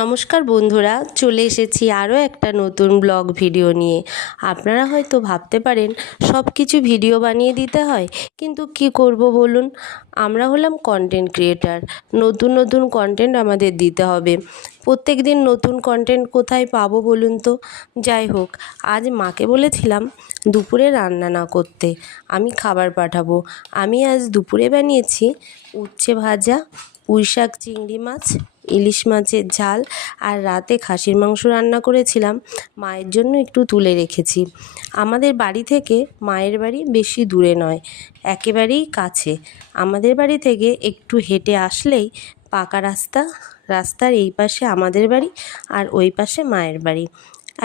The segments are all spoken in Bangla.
নমস্কার বন্ধুরা, চলে এসেছি আরও একটা নতুন ব্লগ ভিডিও নিয়ে। আপনারা হয়তো ভাবতে পারেন সব কিছু ভিডিও বানিয়ে দিতে হয়, কিন্তু কি করব বলুন। আমরা হলাম কন্টেন্ট ক্রিয়েটার, নতুন নতুন কন্টেন্ট আমাদের দিতে হবে। প্রত্যেক দিন নতুন কন্টেন্ট কোথায় পাবো বলুন তো। যাই হোক, আজ মাকে বলেছিলাম দুপুরে রান্না না করতে, আমি খাবার পাঠাবো। আমি আজ দুপুরে বানিয়েছি উচ্ছে ভাজা, পুঁইশাক, চিংড়ি মাছ, ইলিশ মাছের ঝাল, আর রাতে খাসির মাংস রান্না করেছিলাম, মায়ের জন্য একটু তুলে রেখেছি। আমাদের বাড়ি থেকে মায়ের বাড়ি বেশি দূরে নয়, একেবারেই কাছে। আমাদের বাড়ি থেকে একটু হেঁটে আসলেই পাকা রাস্তা, রাস্তার এই পাশে আমাদের বাড়ি আর ওই পাশে মায়ের বাড়ি।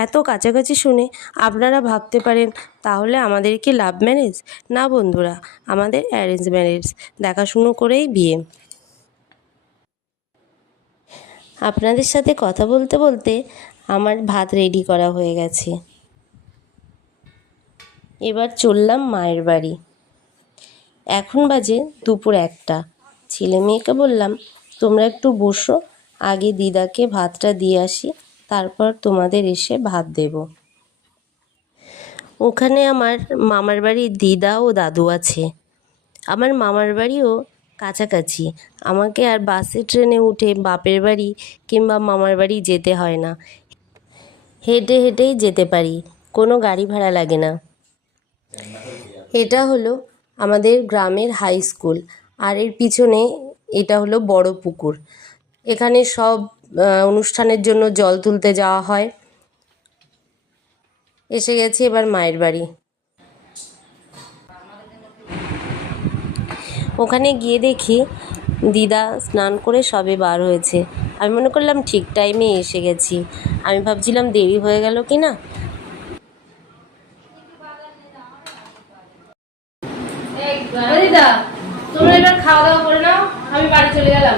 এত কাছাকাছি শুনে আপনারা ভাবতে পারেন তাহলে আমাদের কি লাভ ম্যারেজ? না বন্ধুরা, আমাদের অ্যারেঞ্জ ম্যারেজ, দেখাশুনো করেই বিয়ে। আপনাদের সাথে কথা বলতে বলতে আমার ভাত রেডি করা হয়ে গেছে। এবার চললাম মায়ের বাড়ি। এখন বাজে দুপুর 1টা। ছেলে মেয়েকে বললাম তোমরা একটু বসো, আগে দিদাকে ভাতটা দিয়ে আসি, তারপর তোমাদের এসে ভাত দেব। ওখানে আমার মামার বাড়ির দিদা ও দাদু আছে। আমার মামার বাড়িও কাছাকাছি, আমাকে আর বাসে ট্রেনে উঠে বাপের বাড়ি কিংবা মামার বাড়ি যেতে হয় না, হেঁটে হেঁটেই যেতে পারি, কোনো গাড়ি ভাড়া লাগে না। এটা হলো আমাদের গ্রামের হাই স্কুল, আর এর পিছনে এটা হলো বড় পুকুর। এখানে সব অনুষ্ঠানের জন্য জল তুলতে যাওয়া হয়। এসে গেছি এবার মায়ের বাড়ি। ওখানে গিয়ে দেখি দিদা স্নান করে সবে বার হয়েছে। আমি মনে করলাম ঠিক টাইমে এসে গেছি। আমি ভাবছিলাম দেরি হয়ে গেল কি না। দিদা, তোমরা এবার খাওয়া দাওয়া করে নাও, আমি বাড়ি চলে গেলাম।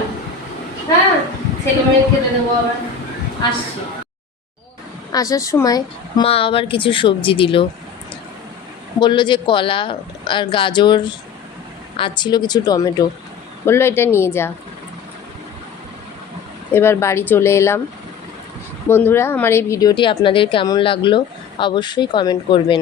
হ্যাঁ, ছেলে মেয়ে খেতে দেবো, আবার আসছি। আসার সময় মা আবার কিছু সবজি দিল, বলল যে কলা আর গাজর, আর ছিল কিছু টমেটো, বললো এটা নিয়ে যা। এবার বাড়ি চলে এলাম। বন্ধুরা, আমার এই ভিডিওটি আপনাদের কেমন লাগলো অবশ্যই কমেন্ট করবেন।